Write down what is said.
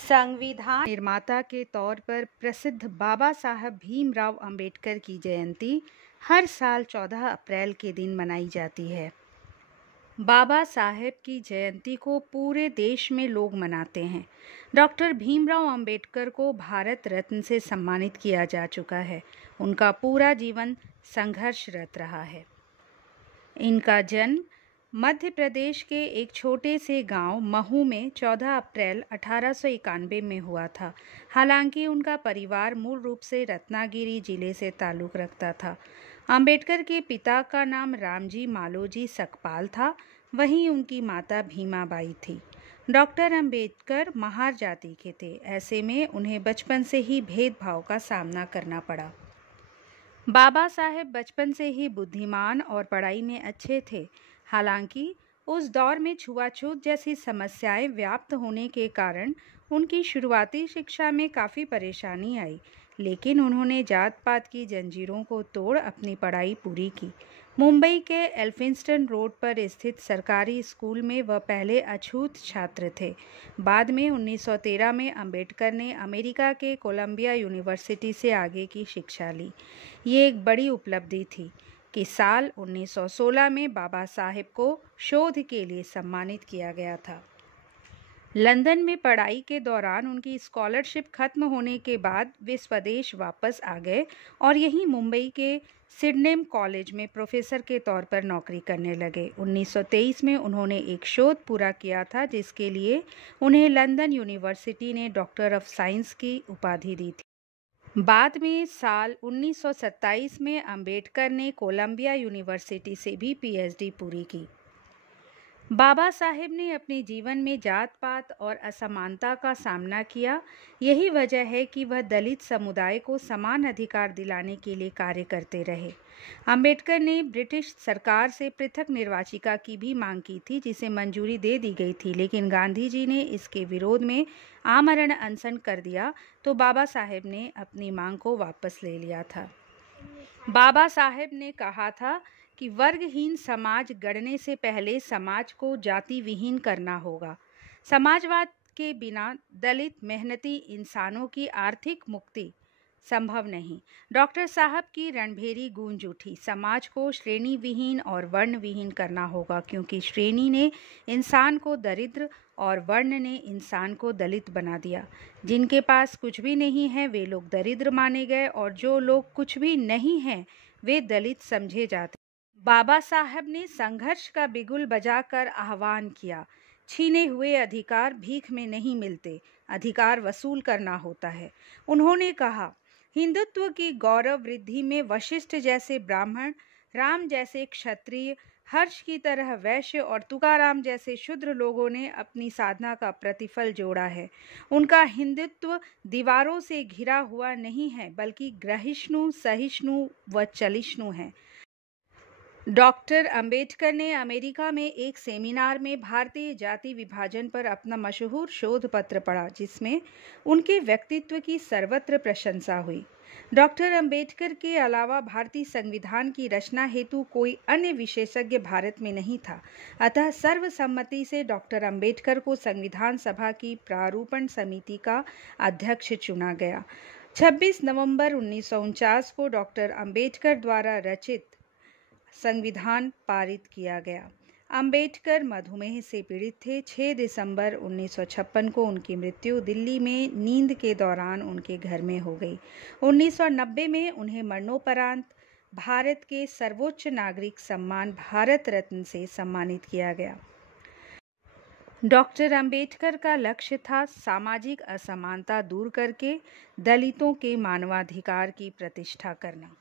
संविधान निर्माता के तौर पर प्रसिद्ध बाबा साहब भीमराव अंबेडकर की जयंती हर साल 14 अप्रैल के दिन मनाई जाती है। बाबा साहेब की जयंती को पूरे देश में लोग मनाते हैं। डॉक्टर भीमराव अंबेडकर को भारत रत्न से सम्मानित किया जा चुका है। उनका पूरा जीवन संघर्षरत रहा है। इनका जन्म मध्य प्रदेश के एक छोटे से गांव महू में 14 अप्रैल 1891 में हुआ था। हालांकि उनका परिवार मूल रूप से रत्नागिरी जिले से ताल्लुक़ रखता था। अंबेडकर के पिता का नाम रामजी मालोजी सकपाल था, वहीं उनकी माता भीमाबाई थी। डॉक्टर अंबेडकर महार जाति के थे। ऐसे में उन्हें बचपन से ही भेदभाव का सामना करना पड़ा। बाबा साहेब बचपन से ही बुद्धिमान और पढ़ाई में अच्छे थे। हालांकि उस दौर में छुआछूत जैसी समस्याएं व्याप्त होने के कारण उनकी शुरुआती शिक्षा में काफ़ी परेशानी आई, लेकिन उन्होंने जात पात की जंजीरों को तोड़ अपनी पढ़ाई पूरी की। मुंबई के एल्फिंस्टन रोड पर स्थित सरकारी स्कूल में वह पहले अछूत छात्र थे। बाद में 1913 में अंबेडकर ने अमेरिका के कोलंबिया यूनिवर्सिटी से आगे की शिक्षा ली। ये एक बड़ी उपलब्धि थी कि साल 1916 में बाबा साहेब को शोध के लिए सम्मानित किया गया था। लंदन में पढ़ाई के दौरान उनकी स्कॉलरशिप खत्म होने के बाद वे स्वदेश वापस आ गए और यहीं मुंबई के सिडनेम कॉलेज में प्रोफेसर के तौर पर नौकरी करने लगे। 1923 में उन्होंने एक शोध पूरा किया था, जिसके लिए उन्हें लंदन यूनिवर्सिटी ने डॉक्टर ऑफ साइंस की उपाधि दी थी। बाद में साल 1927 में अंबेडकर ने कोलंबिया यूनिवर्सिटी से भी पीएचडी पूरी की। बाबा साहेब ने अपने जीवन में जात पात और असमानता का सामना किया। यही वजह है कि वह दलित समुदाय को समान अधिकार दिलाने के लिए कार्य करते रहे। अंबेडकर ने ब्रिटिश सरकार से पृथक निर्वाचिका की भी मांग की थी, जिसे मंजूरी दे दी गई थी, लेकिन गांधी जी ने इसके विरोध में आमरण अनशन कर दिया, तो बाबा साहेब ने अपनी मांग को वापस ले लिया था। बाबा साहेब ने कहा था कि वर्गहीन समाज गढ़ने से पहले समाज को जाति विहीन करना होगा। समाजवाद के बिना दलित मेहनती इंसानों की आर्थिक मुक्ति संभव नहीं। डॉक्टर साहब की रणभेरी गूंज उठी। समाज को श्रेणी विहीन और वर्ण विहीन करना होगा, क्योंकि श्रेणी ने इंसान को दरिद्र और वर्ण ने इंसान को दलित बना दिया। जिनके पास कुछ भी नहीं है वे लोग दरिद्र माने गए, और जो लोग कुछ भी नहीं हैं वे दलित समझे जाते। बाबा साहब ने संघर्ष का बिगुल बजाकर आह्वान किया, छीने हुए अधिकार भीख में नहीं मिलते, अधिकार वसूल करना होता है। उन्होंने कहा, हिंदुत्व की गौरव वृद्धि में वशिष्ठ जैसे ब्राह्मण, राम जैसे क्षत्रिय, हर्ष की तरह वैश्य और तुकाराम जैसे शूद्र लोगों ने अपनी साधना का प्रतिफल जोड़ा है। उनका हिंदुत्व दीवारों से घिरा हुआ नहीं है, बल्कि ग्रहिष्णु, सहिष्णु व चलिष्णु है। डॉक्टर अंबेडकर ने अमेरिका में एक सेमिनार में भारतीय जाति विभाजन पर अपना मशहूर शोध पत्र पढ़ा, जिसमें उनके व्यक्तित्व की सर्वत्र प्रशंसा हुई। डॉक्टर अंबेडकर के अलावा भारतीय संविधान की रचना हेतु कोई अन्य विशेषज्ञ भारत में नहीं था। अतः सर्वसम्मति से डॉक्टर अंबेडकर को संविधान सभा की प्रारूपण समिति का अध्यक्ष चुना गया। 26 नवंबर 1949 को डॉक्टर अंबेडकर द्वारा रचित संविधान पारित किया गया। अंबेडकर मधुमेह से पीड़ित थे। 6 दिसंबर 1956 को उनकी मृत्यु दिल्ली में नींद के दौरान उनके घर में हो गई। 1990 में उन्हें मरणोपरांत भारत के सर्वोच्च नागरिक सम्मान भारत रत्न से सम्मानित किया गया। डॉक्टर अंबेडकर का लक्ष्य था सामाजिक असमानता दूर करके दलितों के मानवाधिकार की प्रतिष्ठा करना।